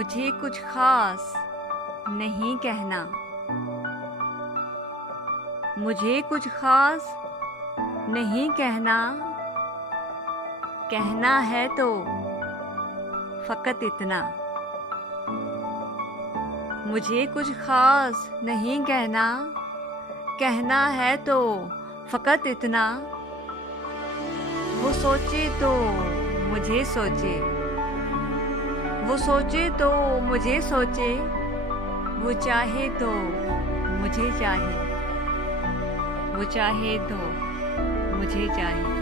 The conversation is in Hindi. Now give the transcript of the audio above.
मुझे कुछ खास नहीं कहना। मुझे कुछ खास नहीं कहना। कहना है तो फ़कत इतना। मुझे कुछ खास नहीं कहना। कहना है तो फ़कत इतना। वो सोचे तो मुझे सोचे। वो सोचे तो मुझे सोचे। वो चाहे तो मुझे चाहे। वो चाहे तो मुझे चाहे।